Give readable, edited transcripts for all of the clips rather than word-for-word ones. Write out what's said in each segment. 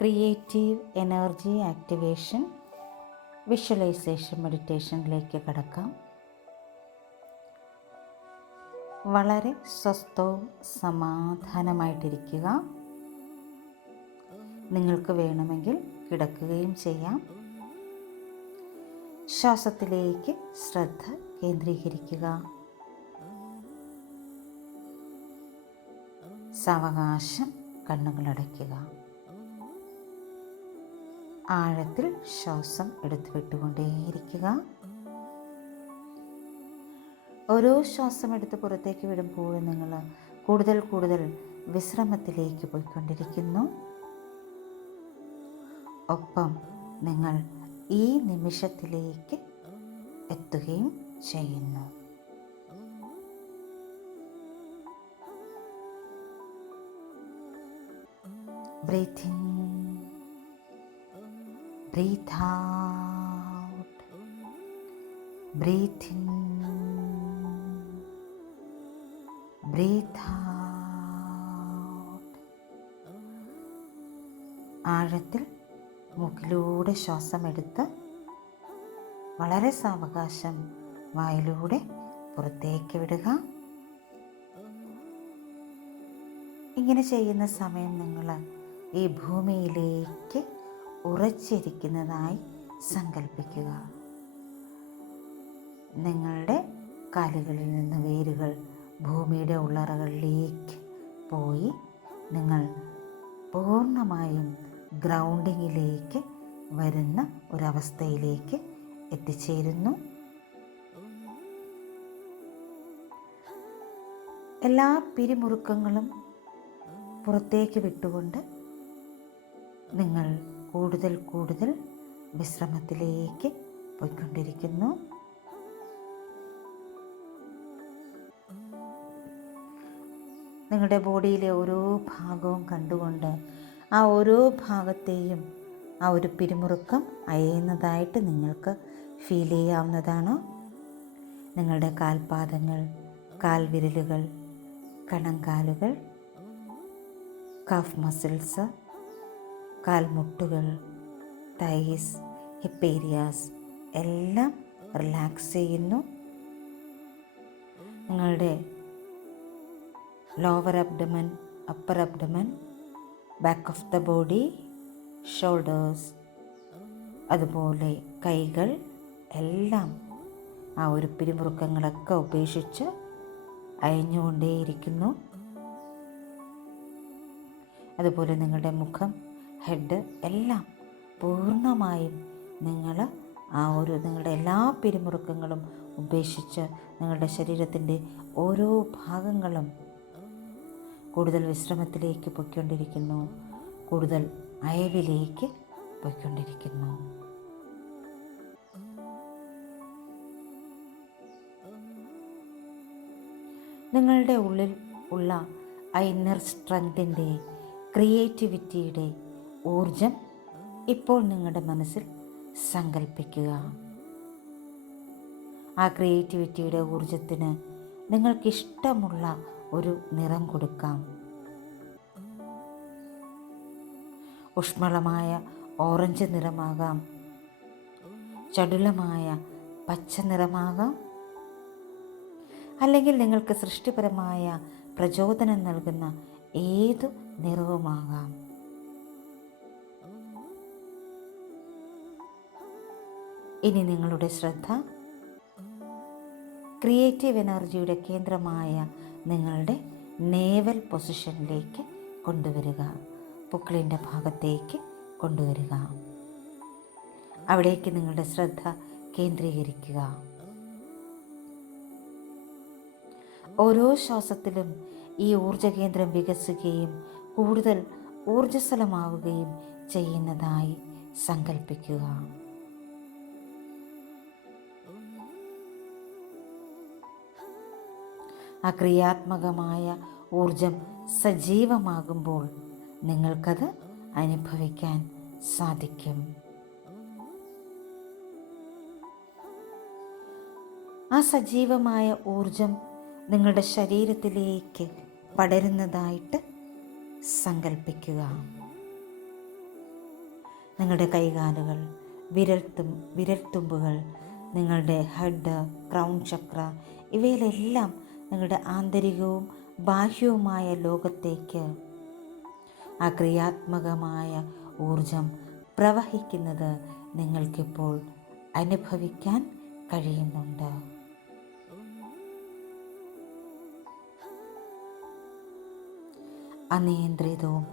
Creative energy activation visualisation മെഡിറ്റേഷനിലേക്ക് കടക്കാം. വളരെ സ്വസ്ഥവും സമാധാനമായിട്ടിരിക്കുക. നിങ്ങൾക്ക് വേണമെങ്കിൽ കിടക്കുകയും ചെയ്യാം. ശ്വാസത്തിലേക്ക് ശ്രദ്ധ കേന്ദ്രീകരിക്കുക. സാവകാശം കണ്ണുകളടയ്ക്കുക. ആഴത്തിൽ ശ്വാസം എടുത്തു വിട്ടുകൊണ്ടേയിരിക്കുക. ഓരോ ശ്വാസം എടുത്ത് പുറത്തേക്ക് വിടുമ്പോഴും നിങ്ങൾ കൂടുതൽ കൂടുതൽ വിശ്രമത്തിലേക്ക് പോയിക്കൊണ്ടിരിക്കുന്നു. ഒപ്പം നിങ്ങൾ ഈ നിമിഷത്തിലേക്ക് എത്തുകയും ചെയ്യുന്നു. Breathe in, breathe out, breathe in, breathe out. ആഴത്തിൽ മൂക്കിലൂടെ ശ്വാസം എടുത്ത് വളരെ സാവകാശം വായിലൂടെ പുറത്തേക്ക് വിടുക. ഇങ്ങനെ ചെയ്യുന്ന സമയം നിങ്ങൾ ഈ ഭൂമിയിലേക്ക് ഉറച്ചിരിക്കുന്നതായി സങ്കല്പിക്കുക. നിങ്ങളുടെ കാലുകളിൽ നിന്ന് വേരുകൾ ഭൂമിയുടെ ഉള്ളറകളിലേക്ക് പോയി നിങ്ങൾ പൂർണ്ണമായും ഗ്രൗണ്ടിങ്ങിലേക്ക് വരുന്ന ഒരവസ്ഥയിലേക്ക് എത്തിച്ചേരുന്നു. എല്ലാ പിരിമുറുക്കങ്ങളും പുറത്തേക്ക് വിട്ടുകൊണ്ട് നിങ്ങൾ കൂടുതൽ കൂടുതൽ വിശ്രമത്തിലേക്ക് പോയിക്കൊണ്ടിരിക്കുന്നു. നിങ്ങളുടെ ബോഡിയിലെ ഓരോ ഭാഗവും കണ്ടുകൊണ്ട് ആ ഓരോ ഭാഗത്തെയും ആ ഒരു പിരിമുറുക്കം അയയുന്നതായിട്ട് നിങ്ങൾക്ക് ഫീൽ ചെയ്യാവുന്നതാണ്. നിങ്ങളുടെ കാൽപാദങ്ങൾ, കാൽവിരലുകൾ, കണങ്കാലുകൾ, കാഫ് മസിൽസ്, കാൽമുട്ടുകൾ, തൈസ്, ഹിപ്പ് ഏരിയാസ് എല്ലാം റിലാക്സ് ചെയ്യുന്നു. നിങ്ങളുടെ lower abdomen, upper abdomen, back of the body, shoulders, അതുപോലെ കൈകൾ എല്ലാം ആ ഒരു പിരിമുറുക്കങ്ങളൊക്കെ ഉപേക്ഷിച്ച് അയഞ്ഞുകൊണ്ടേയിരിക്കുന്നു. അതുപോലെ നിങ്ങളുടെ മുഖം, ഹെഡ് എല്ലാം പൂർണ്ണമായും നിങ്ങൾ ആ ഒരു നിങ്ങളുടെ എല്ലാ പിരിമുറുക്കങ്ങളും ഉപേക്ഷിച്ച് നിങ്ങളുടെ ശരീരത്തിൻ്റെ ഓരോ ഭാഗങ്ങളും കൂടുതൽ വിശ്രമത്തിലേക്ക് പോയിക്കൊണ്ടിരിക്കുന്നു, കൂടുതൽ അയവിലേക്ക് പോയിക്കൊണ്ടിരിക്കുന്നു. നിങ്ങളുടെ ഉള്ളിൽ ഉള്ള ഇന്നർ സ്ട്രെങ്തിൻ്റെ, ക്രിയേറ്റിവിറ്റിയുടെ ഊർജം ഇപ്പോൾ നിങ്ങളുടെ മനസ്സിൽ സങ്കല്പിക്കുക. ആ ക്രിയേറ്റിവിറ്റിയുടെ ഊർജത്തിന് നിങ്ങൾക്കിഷ്ടമുള്ള ഒരു നിറം കൊടുക്കാം. ഊഷ്മളമായ ഓറഞ്ച് നിറമാകാം, ചടുലമായ പച്ച നിറമാകാം, അല്ലെങ്കിൽ നിങ്ങൾക്ക് സൃഷ്ടിപരമായ പ്രചോദനം നൽകുന്ന ഏതു നിറവുമാകാം. ഇനി നിങ്ങളുടെ ശ്രദ്ധ ക്രിയേറ്റീവ് എനർജിയുടെ കേന്ദ്രമായ നിങ്ങളുടെ നേവൽ പൊസിഷനിലേക്ക് കൊണ്ടുവരിക. പുക്കിളിൻ്റെ ഭാഗത്തേക്ക് കൊണ്ടുവരിക. അവിടേക്ക് നിങ്ങളുടെ ശ്രദ്ധ കേന്ദ്രീകരിക്കുക. ഓരോ ശ്വാസത്തിലും ഈ ഊർജകേന്ദ്രം വികസിക്കുകയും കൂടുതൽ ഊർജ്ജസ്വലമാവുകയും ചെയ്യുന്നതായി സങ്കല്പിക്കുക. ആ ക്രിയാത്മകമായ ഊർജം സജീവമാകുമ്പോൾ നിങ്ങൾക്കത് അനുഭവിക്കാൻ സാധിക്കും. ആ സജീവമായ ഊർജം നിങ്ങളുടെ ശരീരത്തിലേക്ക് പടരുന്നതായിട്ട് സങ്കല്പിക്കുക. നിങ്ങളുടെ കൈകാലുകൾ, വിരൽത്തുമ്പുകൾ, നിങ്ങളുടെ ഹെഡ്, ക്രൗൺ ചക്ര, ഇവയിലെല്ലാം നിങ്ങളുടെ ആന്തരികവും ബാഹ്യവുമായ ലോകത്തേക്ക് ആ ക്രിയാത്മകമായ ഊർജം പ്രവഹിക്കുന്നത് നിങ്ങൾക്കിപ്പോൾ അനുഭവിക്കാൻ കഴിയുന്നുണ്ട്. അനിയന്ത്രിതവും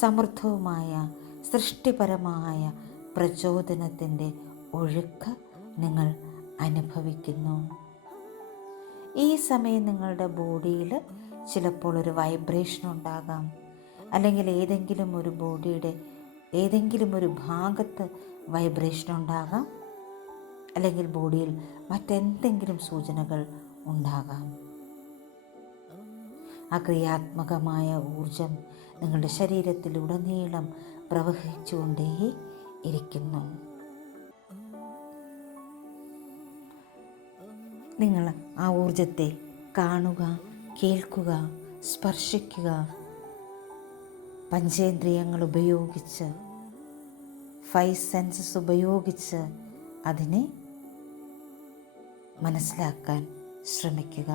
സമൃദ്ധവുമായ സൃഷ്ടിപരമായ പ്രചോദനത്തിൻ്റെ ഒഴുക്ക് നിങ്ങൾ അനുഭവിക്കുന്നു. ഈ സമയം നിങ്ങളുടെ ബോഡിയിൽ ചിലപ്പോൾ ഒരു വൈബ്രേഷൻ ഉണ്ടാകാം, അല്ലെങ്കിൽ ഏതെങ്കിലും ഒരു ബോഡിയുടെ ഏതെങ്കിലും ഒരു ഭാഗത്ത് വൈബ്രേഷൻ ഉണ്ടാകാം, അല്ലെങ്കിൽ ബോഡിയിൽ മറ്റെന്തെങ്കിലും സൂചനകൾ ഉണ്ടാകാം. ആ ക്രിയാത്മകമായ ഊർജം നിങ്ങളുടെ ശരീരത്തിലുടനീളം പ്രവഹിച്ചുകൊണ്ടേ ഇരിക്കുന്നു. നിങ്ങൾ ആ ഊർജത്തെ കാണുക, കേൾക്കുക, സ്പർശിക്കുക, പഞ്ചേന്ദ്രിയങ്ങൾ ഉപയോഗിച്ച്, 5 സെൻസസ് ഉപയോഗിച്ച് അതിനെ മനസ്സിലാക്കാൻ ശ്രമിക്കുക.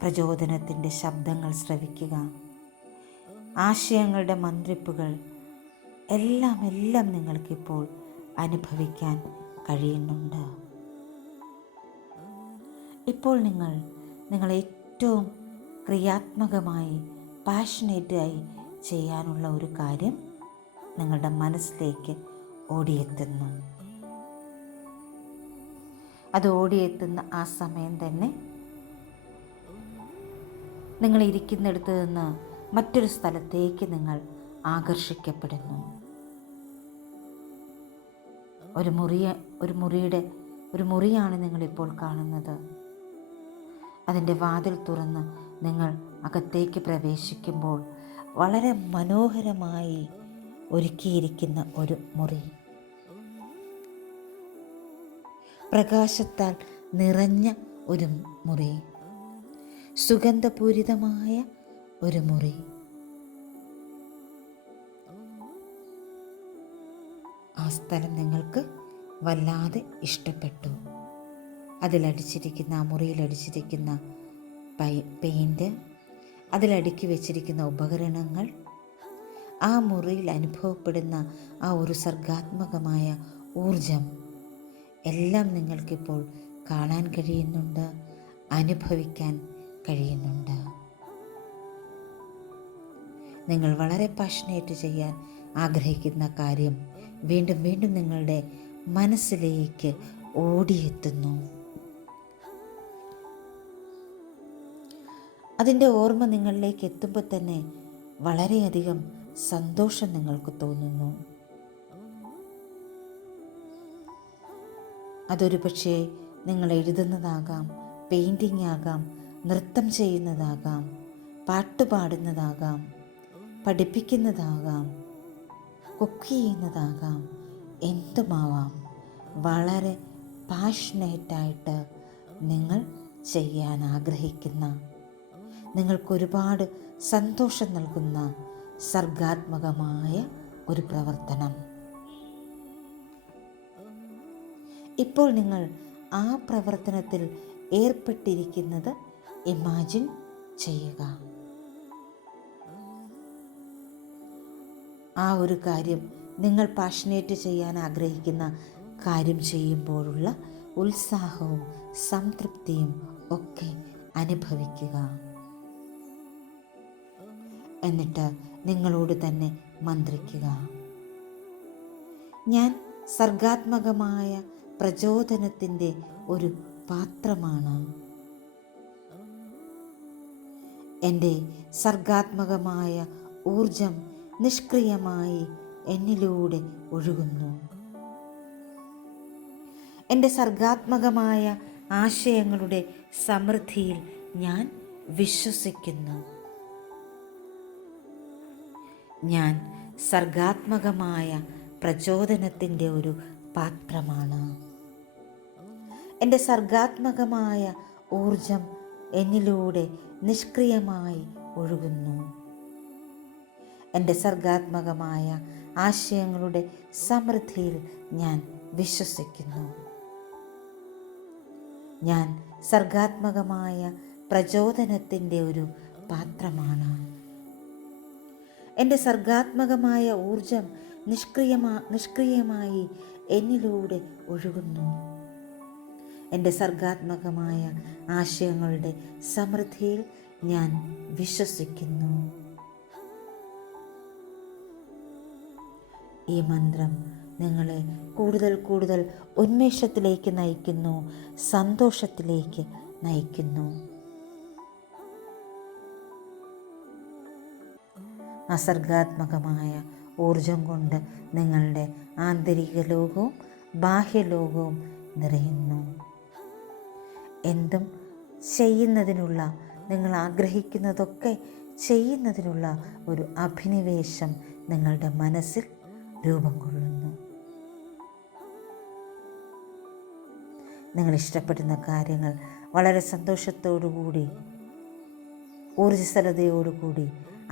പ്രചോദനത്തിൻ്റെ ശബ്ദങ്ങൾ ശ്രവിക്കുക. ആശയങ്ങളുടെ മന്ത്രിപ്പുകൾ എല്ലാം നിങ്ങൾക്കിപ്പോൾ അനുഭവിക്കാൻ കഴിയുന്നുണ്ട്. ഇപ്പോൾ നിങ്ങൾ ഏറ്റവും ക്രിയാത്മകമായി പാഷനേറ്റായി ചെയ്യാനുള്ള ഒരു കാര്യം നിങ്ങളുടെ മനസ്സിലേക്ക് ഓടിയെത്തുന്നു. അത് ഓടിയെത്തുന്ന ആ സമയം തന്നെ നിങ്ങൾ ഇരിക്കുന്നിടത്ത് നിന്ന് മറ്റൊരു സ്ഥലത്തേക്ക് നിങ്ങൾ ആകർഷിക്കപ്പെടുന്നു. ഒരു മുറിയാണ് നിങ്ങളിപ്പോൾ കാണുന്നത്. അതിൻ്റെ വാതിൽ തുറന്ന് നിങ്ങൾ അകത്തേക്ക് പ്രവേശിക്കുമ്പോൾ വളരെ മനോഹരമായി ഒരുക്കിയിരിക്കുന്ന ഒരു മുറി, പ്രകാശത്താൽ നിറഞ്ഞ ഒരു മുറി, സുഗന്ധപൂരിതമായ ഒരു മുറി. ആ സ്ഥലം നിങ്ങൾക്ക് വല്ലാതെ ഇഷ്ടപ്പെട്ടു. ആ മുറിയിലടിച്ചിരിക്കുന്ന പെയിൻറ്, അതിലടുക്കി വെച്ചിരിക്കുന്ന ഉപകരണങ്ങൾ, ആ മുറിയിൽ അനുഭവപ്പെടുന്ന ആ ഒരു സർഗാത്മകമായ ഊർജം എല്ലാം നിങ്ങൾക്കിപ്പോൾ കാണാൻ കഴിയുന്നുണ്ട്, അനുഭവിക്കാൻ കഴിയുന്നുണ്ട്. നിങ്ങൾ വളരെ പാഷനേറ്റ് ചെയ്യാൻ ആഗ്രഹിക്കുന്ന കാര്യം വീണ്ടും നിങ്ങളുടെ മനസ്സിലേക്ക് ഓടിയെത്തുന്നു. അതിൻ്റെ ഓർമ്മ നിങ്ങളിലേക്ക് എത്തുമ്പോൾ തന്നെ വളരെയധികം സന്തോഷം നിങ്ങൾക്ക് തോന്നുന്നു. അതൊരു പക്ഷേ നിങ്ങൾ എഴുതുന്നതാകാം, പെയിൻറ്റിംഗ് ആകാം, നൃത്തം ചെയ്യുന്നതാകാം, പാട്ട് പാടുന്നതാകാം, പഠിപ്പിക്കുന്നതാകാം, കുക്ക് ചെയ്യുന്നതാകാം, എന്തുമാവാം. വളരെ പാഷനേറ്റായിട്ട് നിങ്ങൾ ചെയ്യാൻ ആഗ്രഹിക്കുന്ന, നിങ്ങൾക്കൊരുപാട് സന്തോഷം നൽകുന്ന സർഗാത്മകമായ ഒരു പ്രവർത്തനം. ഇപ്പോൾ നിങ്ങൾ ആ പ്രവർത്തനത്തിൽ ഏർപ്പെട്ടിരിക്കുന്നത് ഇമാജിൻ ചെയ്യുക. ആ ഒരു കാര്യം, നിങ്ങൾ പാഷനേറ്റ് ചെയ്യാൻ ആഗ്രഹിക്കുന്ന കാര്യം ചെയ്യുമ്പോഴുള്ള ഉത്സാഹവും സംതൃപ്തിയും ഒക്കെ അനുഭവിക്കുക. എന്നിട്ട് നിങ്ങളോട് തന്നെ മന്ത്രിക്കുക, ഞാൻ സർഗാത്മകമായ പ്രചോദനത്തിൻ്റെ ഒരു പാത്രമാണ്. എൻ്റെ സർഗാത്മകമായ ഊർജം നിഷ്ക്രിയമായി എന്നിലൂടെ ഒഴുകുന്നു. എൻ്റെ സർഗാത്മകമായ ആശയങ്ങളുടെ സമൃദ്ധിയിൽ ഞാൻ വിശ്വസിക്കുന്നു. ഞാൻ സർഗാത്മകമായ പ്രചോദനത്തിൻ്റെ ഒരു പാത്രമാണ്. എൻ്റെ സർഗാത്മകമായ ഊർജം എന്നിലൂടെ നിഷ്ക്രിയമായി ഒഴുകുന്നു. എൻ്റെ സർഗാത്മകമായ ആശയങ്ങളുടെ സമൃദ്ധിയിൽ ഞാൻ വിശ്വസിക്കുന്നു. ഞാൻ സർഗാത്മകമായ പ്രചോദനത്തിൻ്റെ ഒരു പാത്രമാണ്. എൻ്റെ സർഗാത്മകമായ ഊർജം നിഷ്ക്രിയമായി എന്നിലൂടെ ഒഴുകുന്നു. എൻ്റെ സർഗാത്മകമായ ആശയങ്ങളുടെ സമൃദ്ധിയിൽ ഞാൻ വിശ്വസിക്കുന്നു. ഈ മന്ത്രം നിങ്ങളെ കൂടുതൽ കൂടുതൽ ഉന്മേഷത്തിലേക്ക് നയിക്കുന്നു, സന്തോഷത്തിലേക്ക് നയിക്കുന്നു. അസർഗാത്മകമായ ഊർജം കൊണ്ട് നിങ്ങളുടെ ആന്തരിക ലോകവും ബാഹ്യലോകവും നിറയുന്നു. എന്തും ചെയ്യുന്നതിനുള്ള, നിങ്ങൾ ആഗ്രഹിക്കുന്നതൊക്കെ ചെയ്യുന്നതിനുള്ള ഒരു അഭിനിവേശം നിങ്ങളുടെ മനസ്സിൽ രൂപം കൊള്ളുന്നു. നിങ്ങൾ ഇഷ്ടപ്പെടുന്ന കാര്യങ്ങൾ വളരെ സന്തോഷത്തോടുകൂടി, ഊർജ്ജസ്വലതയോടുകൂടി,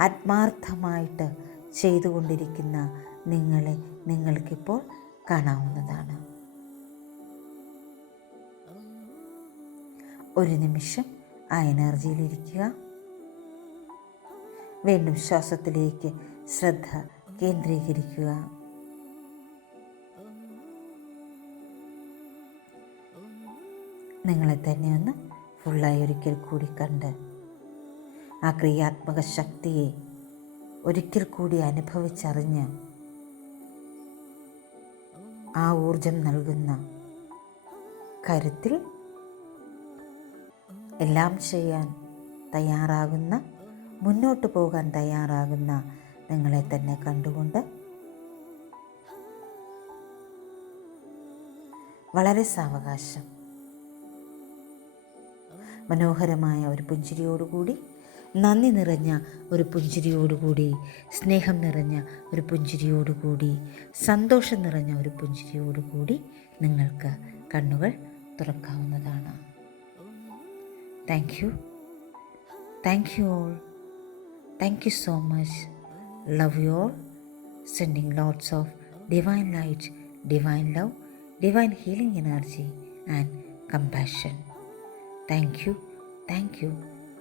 ആത്മാർത്ഥമായിട്ട് ചെയ്തുകൊണ്ടിരിക്കുന്ന നിങ്ങളെ നിങ്ങൾക്കിപ്പോൾ കാണാവുന്നതാണ്. ഒരു നിമിഷം ആ എനർജിയിലിരിക്കുക. വീണ്ടും ശ്വാസത്തിലേക്ക് ശ്രദ്ധ കേന്ദ്രീകരിക്കുക. നിങ്ങളെ തന്നെ ഒന്ന് ഫുള്ളായി ഒരിക്കൽ കൂടി കണ്ട് ആ ക്രിയാത്മക ശക്തിയെ ഒരിക്കൽ കൂടി അനുഭവിച്ചറിഞ്ഞ് ആ ഊർജം നൽകുന്ന കരുത്തിൽ എല്ലാം ചെയ്യാൻ തയ്യാറാകുന്ന, മുന്നോട്ട് പോകാൻ തയ്യാറാകുന്ന നിങ്ങളെ തന്നെ കണ്ടുകൊണ്ട് വളരെ സാവകാശം മനോഹരമായ ഒരു പുഞ്ചിരിയോടുകൂടി, നന്ദി നിറഞ്ഞ ഒരു പുഞ്ചിരിയോടുകൂടി, സ്നേഹം നിറഞ്ഞ ഒരു പുഞ്ചിരിയോടുകൂടി, സന്തോഷം നിറഞ്ഞ ഒരു പുഞ്ചിരിയോടുകൂടി നിങ്ങൾക്ക് കണ്ണുകൾ തുറക്കാവുന്നതാണ്. Thank you. Thank you all. Thank you so much. Love you all. Sending lots of divine light, divine love, divine healing energy and compassion. Thank you, thank you,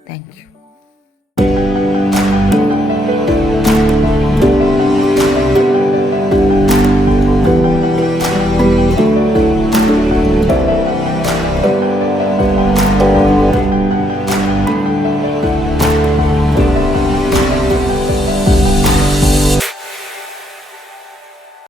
thank you.